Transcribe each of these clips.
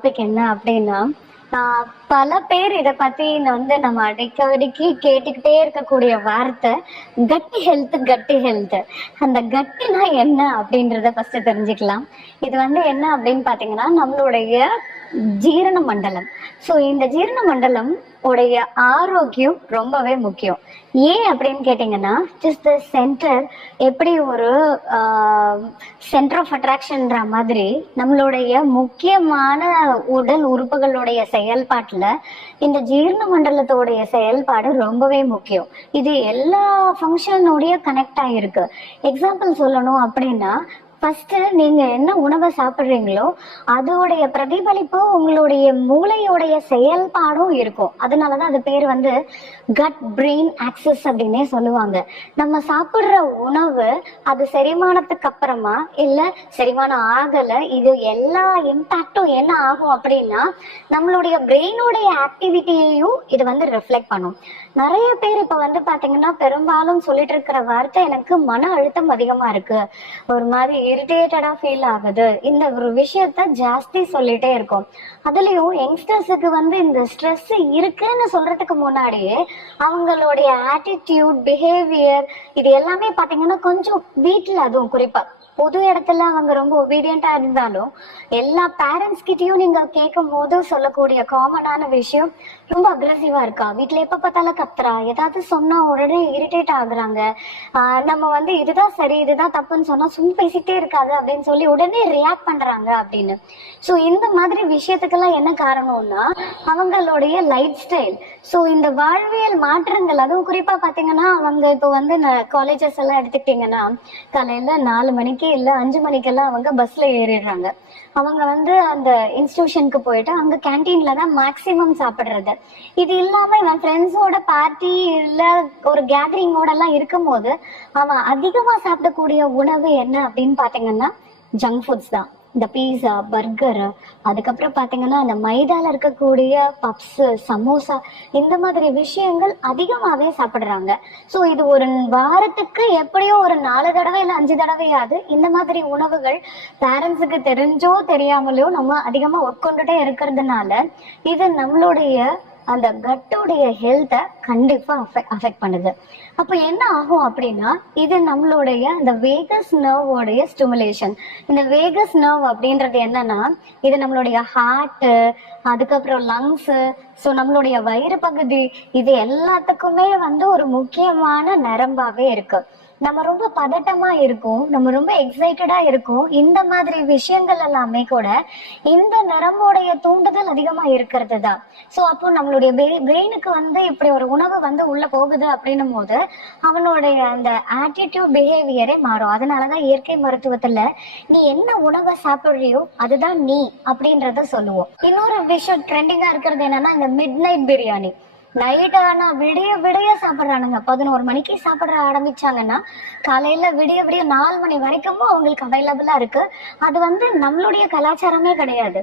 Topic என்ன அப்படின்னா, பல பேர் இத பத்தி நம்ம அடிக்கடிக்கு கேட்டுக்கிட்டே இருக்கக்கூடிய வார்த்தை கட்டு ஹெல்த். அந்த கட்டுனா என்ன அப்படின்றத ஃபர்ஸ்ட் தெரிஞ்சுக்கலாம். இது என்ன அப்படின்னு பாத்தீங்கன்னா, நம்மளுடைய ஜீரண மண்டலம். ஸோ இந்த ஜீரண மண்டலம் உடைய ஆரோக்கியம் ரொம்பவே முக்கியம். ஏன் அப்படின்னு கேட்டீங்கன்னா, ஜஸ்ட் த சென்டர் எப்படி ஒரு சென்டர் ஆஃப் அட்ராக்ஷன்ற மாதிரி நம்மளுடைய முக்கியமான உடல் உறுப்புகளுடைய செயல்பாட்டுல இந்த ஜீரண மண்டலத்தோடைய செயல்பாடு ரொம்பவே முக்கியம். இது எல்லா ஃபங்க்ஷனோடைய கனெக்ட் ஆகிருக்கு. எக்ஸாம்பிள் சொல்லணும் அப்படின்னா, ஃபர்ஸ்ட் நீங்க என்ன உணவை சாப்பிடுறீங்களோ அதோடைய பிரதிபலிப்பு உங்களுடைய மூளையோடைய செயல்பாடும் இருக்கும். அதனாலதான் அது பேர் கட் பிரெயின் ஆக்சஸ் அப்படின்னே சொல்லுவாங்க. நம்ம சாப்பிடுற உணவு அது செரிமானத்துக்கு அப்புறமா இல்ல செரிமானம் ஆகல, இது எல்லா இம்பாக்டும் என்ன ஆகும் அப்படின்னா நம்மளுடைய பிரெயினோடைய ஆக்டிவிட்டியையும் இது ரிஃப்ளெக்ட் பண்ணும். நிறைய பேர் இப்ப பாத்தீங்கன்னா பெரும்பாலும் சொல்லிட்டு இருக்கிற வார்த்தை, எனக்கு மன அழுத்தம் அதிகமா இருக்கு, ஒரு மாதிரி இரிட்டேட்டடா ஃபீல் ஆகுது, இந்த ஒரு விஷயத்த ஜாஸ்தி சொல்லிட்டே இருக்கும். அதுலயும் யங்ஸ்டர்ஸுக்கு இந்த ஸ்ட்ரெஸ் இருக்குன்னு சொல்றதுக்கு முன்னாடியே அவங்களுடைய ஆட்டிடியூட், பிஹேவியர் இது எல்லாமே பாத்தீங்கன்னா கொஞ்சம் வீட்டுல, அதுவும் குறிப்பா பொது இடத்துல அவங்க ரொம்ப ஒபீடியண்டா இருந்தாலும் எல்லா பேரண்ட்ஸ் கிட்டயும் நீங்க கேட்கும் போது சொல்லக்கூடிய காமனான விஷயம், ரொம்ப அக்ரெசிவா இருக்கா, வீட்டுல எப்ப பார்த்தாலும் கத்துறா, ஏதாவது சொன்னா உடனே இரிட்டேட் ஆகுறாங்க, நம்ம இதுதான் சரி இதுதான் தப்புன்னு சொன்னா சும்மா பேசிட்டே இருக்காது அப்படின்னு சொல்லி உடனே ரியாக்ட் பண்றாங்க அப்படின்னு. ஸோ இந்த மாதிரி விஷயத்துக்கெல்லாம் என்ன காரணம்னா அவங்களுடைய லைஃப் ஸ்டைல். ஸோ இந்த வாழ்வியல் மாற்றங்கள், அதுவும் குறிப்பா பாத்தீங்கன்னா அவங்க இப்போ காலேஜஸ் எல்லாம் எடுத்துக்கிட்டீங்கன்னா காலையில 4 மணிக்கு இல்ல 5 மணிக்கெல்லாம் அவங்க பஸ்ல ஏறிடுறாங்க. அவங்க அந்த இன்ஸ்டிடியூஷனுக்கு போயிட்டு அங்க கேன்டீன்ல தான் மேக்சிமம் சாப்பிடுறது. இது இல்லாம இவன் ஃப்ரெண்ட்ஸோட பார்ட்டி இல்ல ஒரு கேதரிங்கோட எல்லாம் இருக்கும் போது அவன் அதிகமா சாப்பிடக்கூடிய உணவு என்ன அப்படின்னு பாத்தீங்கன்னா ஜங்க் ஃபுட்ஸ் தான். இந்த பீஸா, பர்கர், அதுக்கப்புறம் பாத்தீங்கன்னா அந்த மைதால இருக்கக்கூடிய பப்ஸ், சமோசா, இந்த மாதிரி விஷயங்கள் அதிகமாவே சாப்பிடுறாங்க. ஸோ இது ஒரு வாரத்துக்கு எப்படியோ ஒரு 4 தடவை இல்லை 5 தடவையாவது இந்த மாதிரி உணவுகள் பேரண்ட்ஸுக்கு தெரிஞ்சோ தெரியாமலையோ நம்ம அதிகமா உட்கொண்டுட்டே இருக்கிறதுனால இது நம்மளுடைய அந்த கட்டோடைய ஹெல்த்தை கண்டிப்பா அஃபெக்ட் பண்ணுது. அப்ப என்ன ஆகும் அப்படின்னா, இது நம்மளுடைய இந்த வேகஸ் நர்வோடைய ஸ்டிமுலேஷன். இந்த வேகஸ் நர்வ் அப்படின்றது என்னன்னா, இது நம்மளுடைய ஹார்ட், அதுக்கப்புறம் லங்ஸ், ஸோ நம்மளுடைய வயிறு பகுதி, இது எல்லாத்துக்குமே ஒரு முக்கியமான நரம்பாவே இருக்கு. நம்ம ரொம்ப பதட்டமா இருக்கும், நம்ம ரொம்ப எக்ஸைட்டடா இருக்கும், இந்த மாதிரி விஷயங்கள் எல்லாமே கூட இந்த நரம்போடைய தூண்டுதல் அதிகமா இருக்கிறது தான். ஸோ அப்போ நம்மளுடைய பிரெயினுக்கு இப்படி ஒரு உணவு உள்ள போகுது அப்படின்னும் போது அவனுடைய அந்த ஆட்டிடியூட், பிஹேவியரே மாறும். அதனாலதான் இயற்கை மருத்துவத்துல நீ என்ன உணவை சாப்பிடுறியோ அதுதான் நீ அப்படின்றத சொல்லுவோம். இன்னொரு விஷயம் ட்ரெண்டிங்கா இருக்கிறது என்னன்னா, இந்த மிட் நைட் பிரியாணி. நைட் ஆனா விடிய விடிய சாப்பிட்றானுங்க. 11 மணிக்கு சாப்பிட ஆரம்பிச்சாங்கன்னா காலையில விடிய விடிய 4 மணி வரைக்கும் அவங்களுக்கு அவைலபிளா இருக்கு. அது நம்மளுடைய கலாச்சாரமே கிடையாது.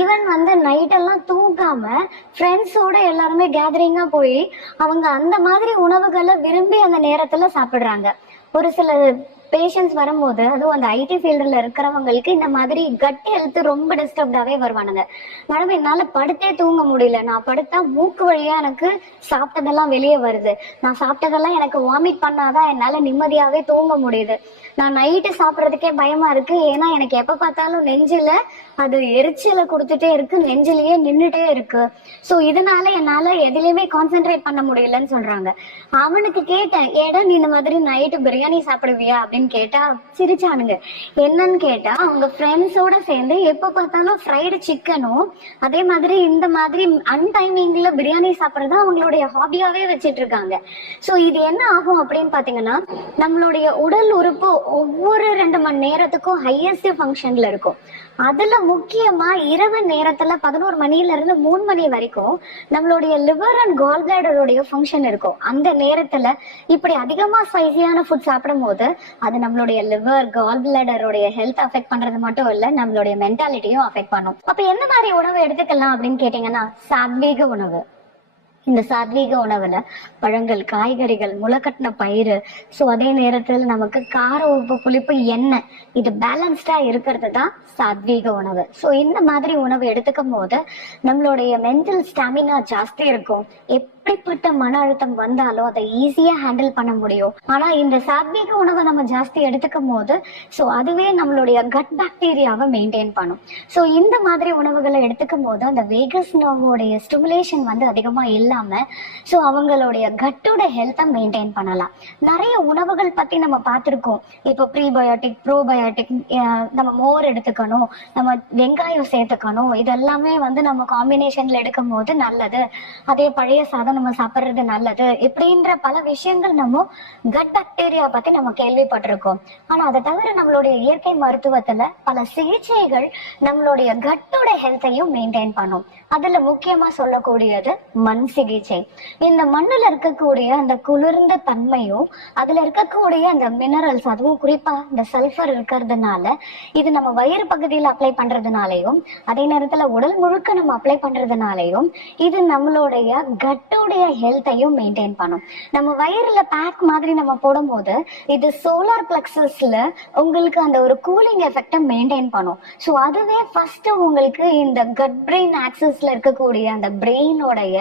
ஈவன் நைட்டெல்லாம் தூங்காம ஃப்ரெண்ட்ஸோட எல்லாருமே கேதரிங்கா போய் அவங்க அந்த மாதிரி உணவுகளை விரும்பி அந்த நேரத்துல சாப்பிடுறாங்க. ஒரு சில பேஷண்ட்ஸ் வரும்போது, அதுவும் அந்த ஐடி ஃபீல்டில் இருக்கிறவங்களுக்கு இந்த மாதிரி கட் ஹெல்த் ரொம்ப டிஸ்டர்ப்டாவே வருவானுங்க. மேடம் என்னால படுத்தே தூங்க முடியல, நான் படுத்தா மூக்கு வழியா எனக்கு சாப்பிட்டதெல்லாம் வெளியே வருது, நான் சாப்பிட்டதெல்லாம் எனக்கு வாமிட் பண்ணாதான் என்னால நிம்மதியாவே தூங்க முடியுது, நான் நைட்டு சாப்பிட்றதுக்கே பயமா இருக்கு, ஏன்னா எனக்கு எப்ப பார்த்தாலும் நெஞ்சில அது எரிச்சலை கொடுத்துட்டே இருக்கு, நெஞ்சிலேயே நின்றுட்டே இருக்கு, ஸோ இதனால என்னால எதுலையுமே கான்சென்ட்ரேட் பண்ண முடியலன்னு சொல்றாங்க. அவனுக்கு கேட்டேன், ஏடா நீ இந்த மாதிரி நைட்டு பிரியாணி சாப்பிடுவியா அப்படின்னு கேட்டா சிரிச்சானுங்க. என்னன்னு கேட்டா அவங்க ஃப்ரெண்ட்ஸோட சேர்ந்து எப்ப பார்த்தாலும் ஃப்ரைடு சிக்கனும் அதே மாதிரி இந்த மாதிரி அன்டைமிங்ல பிரியாணி சாப்பிட்றதா அவங்களுடைய ஹாபியாவே வச்சிட்டு இருக்காங்க. ஸோ இது என்ன ஆகும் அப்படின்னு பாத்தீங்கன்னா, நம்மளுடைய உடல் உறுப்பு ஒவ்வொரு 2 மணி நேரத்துக்கும் ஹையஸ்ட் ஃபங்க்ஷன்ல இருக்கும். அதுல முக்கியமா இரவு நேரத்துல 11 மணில இருந்து 3 மணி வரைக்கும் நம்மளுடைய லிவர் அண்ட் கால் பிளாடருடைய ஃபங்க்ஷன் இருக்கும். அந்த நேரத்துல இப்படி அதிகமா ஸ்பைசியான ஃபுட் சாப்பிடும் போது அது நம்மளுடைய லிவர், கால் பிளாடருடைய ஹெல்த் அஃபெக்ட் பண்றது மட்டும் இல்ல, நம்மளுடைய மென்டாலிட்டியும் அஃபெக்ட் பண்ணும். அப்ப என்ன மாதிரி உணவு எடுத்துக்கலாம் அப்படின்னு கேட்டீங்கன்னா, சாத்வீக உணவு. இந்த சாத்வீக உணவுல பழங்கள், காய்கறிகள், முளைக்கட்டின பயிறு, ஸோ அதே நேரத்தில் நமக்கு கார, உப்பு, புளிப்பு, எண்ணெய் இது பேலன்ஸ்டா இருக்கிறது தான் சாத்வீக உணவு. ஸோ இந்த மாதிரி உணவு எடுத்துக்கும் போது நம்மளுடைய மென்டல் ஸ்டாமினா ஜாஸ்தி இருக்கும். எப்படிப்பட்ட மன அழுத்தம் வந்தாலும் அதை ஈஸியா ஹேண்டில் பண்ண முடியும். ஆனா இந்த சாத்வீக உணவை நம்ம ஜாஸ்தி எடுத்துக்கும் போது ஸோ அதுவே நம்மளுடைய கட் பாக்டீரியாவை மெயின்டைன் பண்ணும். ஸோ இந்த மாதிரி உணவுகளை எடுத்துக்கும் போது அந்த வேகஸ் நர்வோடைய ஸ்டிமுலேஷன் வந்து அதிகமா இல்லாம ஸோ அவங்களுடைய கட்டோட ஹெல்த்தை மெயின்டைன் பண்ணலாம். நிறைய உணவுகள் பத்தி நம்ம பார்த்திருக்கோம். இப்போ ப்ரீபயோட்டிக், ப்ரோபயோட்டிக், நம்ம மோர் எடுத்துக்கணும், நம்ம வெங்காயம் சேர்த்துக்கணும், இதெல்லாமே வந்து நம்ம காம்பினேஷன்ல எடுக்கும் போது நல்லது. அதே பழைய சாதம் நம்ம சாப்பிட்றது நல்லது. இப்படின்ற பல விஷயங்கள் நம்ம கட் பாக்டீரியா பத்தி நம்ம கேள்விப்பட்டிருக்கோம். ஆனா அதை தவிர நம்மளுடைய இயற்கை மருத்துவத்துல பல சிகிச்சைகள் நம்மளுடைய கட்டோட ஹெல்த்தையும் மெயின்டைன் பண்ணும். அதுல முக்கியமா சொல்லக்கூடியது மண் சிகிச்சை. இந்த மண்ணுல இருக்கக்கூடிய அந்த குளிர்ந்த தன்மையும் அதுல இருக்கக்கூடிய அந்த மினரல்ஸ், அதுவும் குறிப்பா இந்த சல்ஃபர் இருக்கிறதுனால இது நம்ம வயிறு பகுதியில் அப்ளை பண்றதுனாலையும் அதே நேரத்துல உடல் முழுக்க நம்ம அப்ளை பண்றதுனாலையும் இது நம்மளுடைய கட்டோடைய ஹெல்த்தையும் மெயின்டைன் பண்ணும். நம்ம வயிறுல பேக் மாதிரி நம்ம போடும்போது இது சோலார் பிளக்ஸஸ்ல உங்களுக்கு அந்த ஒரு கூலிங் எஃபெக்டை மெயின்டைன் பண்ணும். ஸோ அதுவே ஃபர்ஸ்ட் உங்களுக்கு இந்த கட் பிரெயின் ஆக்சஸ்ல இருக்கக்கூடிய அந்த பிரெயினோடைய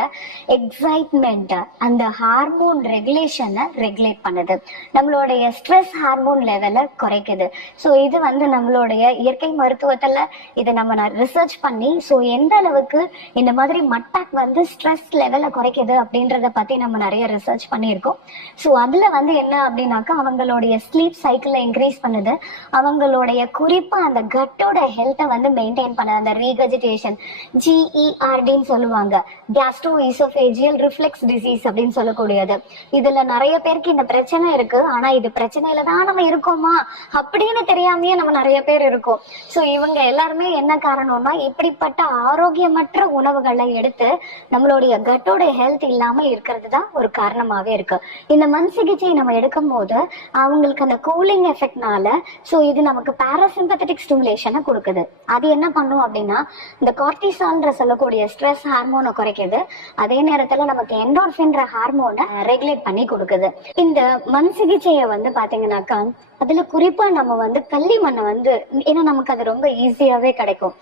எக்ஸைட்மெண்ட், அந்த ஹார்மோன் ரெகுலேஷனை ரெகுலேட் பண்ணுது. நம்மளுடைய ஸ்ட்ரெஸ் ஹார்மோன் லெவலை குறைக்குது. ஸோ இது வந்து நம்மளுடைய இயற்கை மருத்துவத்துல இதை நம்ம ரிசர்ச் பண்ணி ஸோ எந்த அளவுக்கு இந்த மாதிரி மட்பாக் வந்து ஸ்ட்ரெஸ் லெவலை குறைக்குது அப்படின்றத பத்தி நம்ம நிறைய ரிசர்ச் பண்ணியிருக்கோம். ஸோ அதுல வந்து என்ன அப்படின்னாக்கா அவங்களுடைய ஸ்லீப் சைக்கிளை இன்க்ரீஸ் பண்ணுது. அவங்களுடைய குறிப்பா அந்த கட்டோட ஹெல்த்தை வந்து மெயின்டைன் பண்ணுது. அந்த ரீகஜிடேஷன், GERDன்னு சொல்லுவாங்க, கேஸ்ட்ரோ ஈசோஃபேஜியல் ரிஃப்ளெக்ஸ் டிசீஸ் அப்படின்னு சொல்லக்கூடியது. இதுல நிறைய பேருக்கு இந்த பிரச்சனை இருக்கு. ஆனா இது பிரச்சனையில தான் நம்ம இருக்கோமா அப்படின்னு தெரியாமயே நம்ம நிறைய பேர் இருக்கோம். ஸோ இவங்க எல்லாருமே என்ன காரணம்னா இப்படிப்பட்ட ஆரோக்கியமற்ற உணவுகளை எடுத்து நம்மளுடைய கட்டோட ஹெல்த் இல்லாம இருக்கிறது தான் ஒரு காரணமாவே இருக்கு. இந்த மண் சிகிச்சை நம்ம எடுக்கும் போது அவங்களுக்கு அந்த கூலிங் எஃபெக்ட்னால ஸோ இது நமக்கு பாராசிம்பத்தட்டிக் ஸ்டிமுலேஷனை கொடுக்குது. அது என்ன பண்ணும் அப்படின்னா இந்த கார்டிசால்ன்ற சொல்லக்கூடிய ஸ்ட்ரெஸ் ஹார்மோனை குறைக்குது. அதே நேரத்துல நமக்கு என்டோர்ஃபின்ற ஹார்மோனை ரெகுலேட் பண்ணி கொடுக்குது. இந்த மண் சிகிச்சையை வந்து பாத்தீங்கன்னாக்கா அதுல குறிப்பா நம்ம வந்து களிமண்ணை வந்து, ஏன்னா நமக்கு அது ரொம்ப ஈஸியாவே கிடைக்கும்.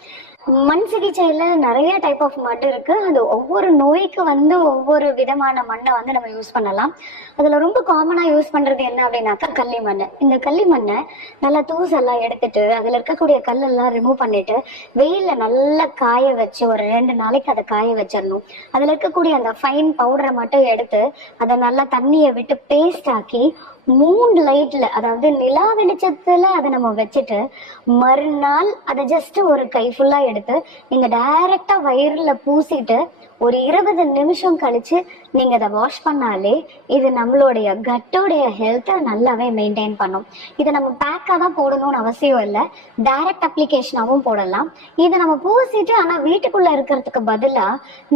மண் சிகிச்சையில நிறைய டைப் ஆஃப் மண் இருக்கு. அது ஒவ்வொரு நோய்க்கு வந்து ஒவ்வொரு விதமான மண்ணை வந்து நம்ம யூஸ் பண்ணலாம். அதுல ரொம்ப காமனா யூஸ் பண்றது என்ன அப்படின்னாக்கா களிமண். இந்த களிமண்ணை நல்லா தூசெல்லாம் எடுத்துட்டு அதுல இருக்கக்கூடிய கல்லெல்லாம் ரிமூவ் பண்ணிட்டு வெயில்ல நல்லா காய வச்சு ஒரு 2 நாளைக்கு அதை காய வச்சிடணும். அதுல இருக்கக்கூடிய அந்த ஃபைன் பவுடரை மட்டும் எடுத்து அதை நல்லா தண்ணியை விட்டு பேஸ்ட் ஆக்கி மூன் லைட்ல, அதாவது நிலா வெளிச்சத்துல அதை நம்ம வச்சுட்டு மறுநாள் அதை ஜஸ்ட் ஒரு கை ஃபுல்லா எடுத்து நீங்க டைரக்டா வயிறுல பூசிட்டு ஒரு 20 நிமிஷம் கழிச்சு நீங்க அதை வாஷ் பண்ணாலே இது நம்மளுடைய கட்டோடைய ஹெல்த்தை நல்லாவே மெயின்டைன் பண்ணும். இதை நம்ம பேக்கா தான் போடணும்னு அவசியம் இல்லை, டைரக்ட் அப்ளிகேஷனாவும் போடலாம். இதை நம்ம பூசிட்டு ஆனா வீட்டுக்குள்ள இருக்கிறதுக்கு பதிலா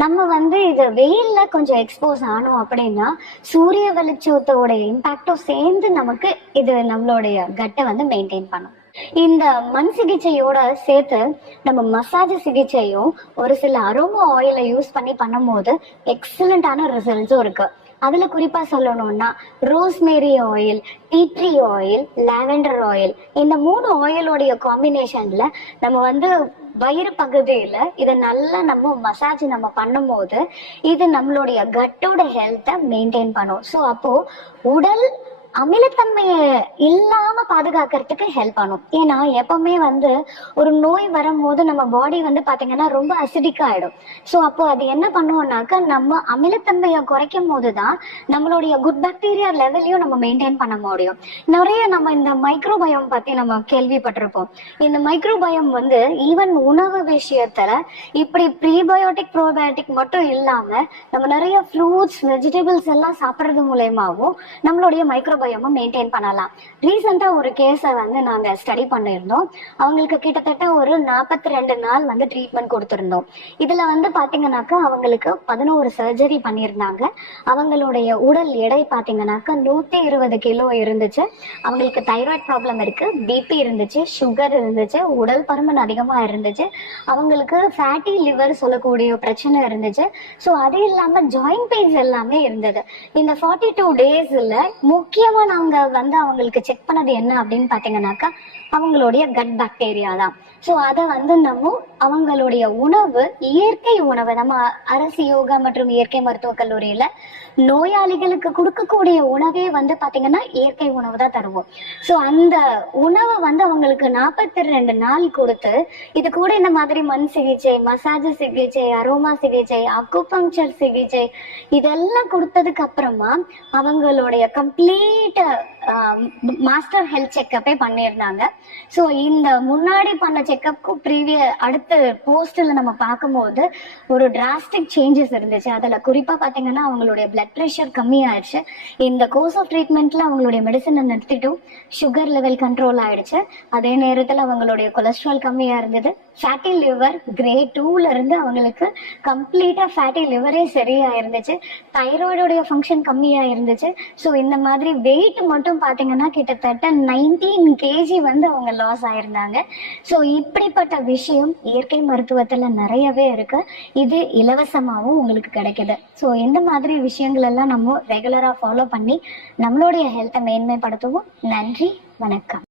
நம்ம வந்து இது வெயில்ல கொஞ்சம் எக்ஸ்போஸ் ஆனோம் அப்படின்னா சூரிய வெளிச்சத்தோட இம்பாக்டும் சேர்ந்து நமக்கு இது நம்மளுடைய கட்டை வந்து மெயின்டைன் பண்ணும். இந்த மண் சிகிச்சையோட சேர்த்து நம்ம மசாஜ் சிகிச்சையும் ஒரு சில அரோமா ஆயிலை யூஸ் பண்ணி பண்ணும்போது எக்ஸலண்டான ரிசல்ட்ஸும் இருக்கு. அதுல குறிப்பா சொல்லணும்னா rosemary oil, tea tree oil, lavender oil, இந்த 3 ஆயிலோடைய காம்பினேஷன்ல நம்ம வந்து வயிறு பகுதியில இதை நல்லா நம்ம மசாஜ் நம்ம பண்ணும்போது இது நம்மளுடைய கட்டோட ஹெல்த்தை மெயின்டைன் பண்ணும். ஸோ அப்போ உடல் அமிலத்தன்மையை இல்லாம பாதுகாக்கிறதுக்கு ஹெல்ப் பண்ணும். ஏன்னா எப்பவுமே வந்து ஒரு நோய் வரும்போது நம்ம பாடி வந்து பாத்தீங்கன்னா ரொம்ப அசிடிக் ஆயிடும். ஸோ அப்போ அது என்ன பண்ணுவோம்னாக்கா நம்ம அமிலத்தன்மையை குறைக்கும் போதுதான் நம்மளுடைய குட் பாக்டீரியா லெவலையும் நம்ம மெயின்டைன் பண்ண முடியும். நிறைய நம்ம இந்த மைக்ரோபயம் பத்தி நம்ம கேள்விப்பட்டிருப்போம். இந்த மைக்ரோபயம் வந்து ஈவன் உணவு விஷயத்துல இப்படி ப்ரீபயோட்டிக், ப்ரோபயோட்டிக் மட்டும் இல்லாம நம்ம நிறைய ஃப்ரூட்ஸ், வெஜிடபிள்ஸ் எல்லாம் சாப்பிட்றது மூலயமாவும் நம்மளுடைய மைக்ரோபயம் ஓஎம் மெயின்டைன் பண்ணலாம். ரீசெண்டா ஒரு கேஸை வந்து நாங்க ஸ்டடி பண்ணியிருந்தோம். அவங்களுக்கு கிட்டத்தட்ட ஒரு 42 நாள் வந்து ட்ரீட்மெண்ட் கொடுத்திருந்தோம். இதுல வந்து பாத்தீங்கன்னாக்கா அவங்களுக்கு 11 சர்ஜரி பண்ணியிருந்தாங்க. அவங்களுடைய உடல் எடை பாத்தீங்கன்னாக்கா 120 கிலோ இருந்துச்சு. அவங்களுக்கு தைராய்டு ப்ராப்ளம் இருக்கு, பிபி இருந்துச்சு, சுகர் இருந்துச்சு, உடல் பருமன் அதிகமா இருந்துச்சு, அவங்களுக்கு ஃபேட்டி லிவர் சொல்லக்கூடிய பிரச்சனை இருந்துச்சு. ஸோ அது இல்லாம ஜாயிண்ட் பெயின்ஸ் எல்லாமே இருந்தது. இந்த 42 டேஸ்ல முக்கியமா நாங்க வந்து அவங்களுக்கு செக் பண்ணது என்ன அப்படின்னு பாத்தீங்கன்னாக்கா அவங்களுடைய கட் பாக்டீரியா தான். ஸோ அதை வந்து நம்ம அவங்களுடைய உணவு, இயற்கை உணவு, நம்ம அரசு யோகா மற்றும் இயற்கை மருத்துவக் கல்லூரியில நோயாளிகளுக்கு கொடுக்கக்கூடிய உணவே வந்து பாத்தீங்கன்னா இயற்கை உணவு தான் தருவோம். ஸோ அந்த உணவை வந்து அவங்களுக்கு 42 நாள் கொடுத்து, இது கூட இந்த மாதிரி மண் சிகிச்சை, மசாஜ் சிகிச்சை, அரோமா சிகிச்சை, அக்குபங்க்சர் சிகிச்சை, இதெல்லாம் கொடுத்ததுக்கு அப்புறமா அவங்களுடைய கம்ப்ளீட் மாஸ்டர் ஹெல்த் செக்கப்பே பண்ணியிருந்தாங்க. ஸோ இந்த முன்னாடி பண்ண செக்கப்புக்கும் அடுத்த போஸ்ட்ல நம்ம பார்க்கும்போது ஒரு டிராஸ்டிக் சேஞ்சஸ் இருந்துச்சு. அதுல குறிப்பா பாத்தீங்கன்னா அவங்களுடைய பிளட் ப்ரெஷர் கம்மி ஆயிடுச்சு. இந்த கோர்ஸ் ஆஃப் ட்ரீட்மெண்ட்ல அவங்களுடைய மெடிசனை நிறுத்திட்டும் சுகர் லெவல் கண்ட்ரோல் ஆயிடுச்சு. அதே நேரத்தில் அவங்களுடைய கொலஸ்ட்ரால் கம்மியா இருந்தது. ஃபேட்டி லிவர் கிரேட் 2ல இருந்து அவங்களுக்கு கம்ப்ளீட்டா ஃபேட்டி லிவரே சரியா இருந்துச்சு. தைராய்டோடைய ஃபங்க்ஷன் கம்மியா இருந்துச்சு. ஸோ இந்த மாதிரி வெயிட் மட்டும் பாத்தீங்கன்னா கிட்டத்தட்ட 19 kg வந்து அவங்க லாஸ் ஆயிருந்தாங்க. ஸோ இப்படிப்பட்ட விஷயம் இயற்கை மருத்துவத்துல நிறையவே இருக்கு. இது இலவசமாகவும் உங்களுக்கு கிடைக்குது. ஸோ இந்த மாதிரி விஷயங்கள் எல்லாம் நம்ம ரெகுலரா ஃபாலோ பண்ணி நம்மளுடைய ஹெல்த்தை மேன்மைப்படுத்துவோம். நன்றி, வணக்கம்.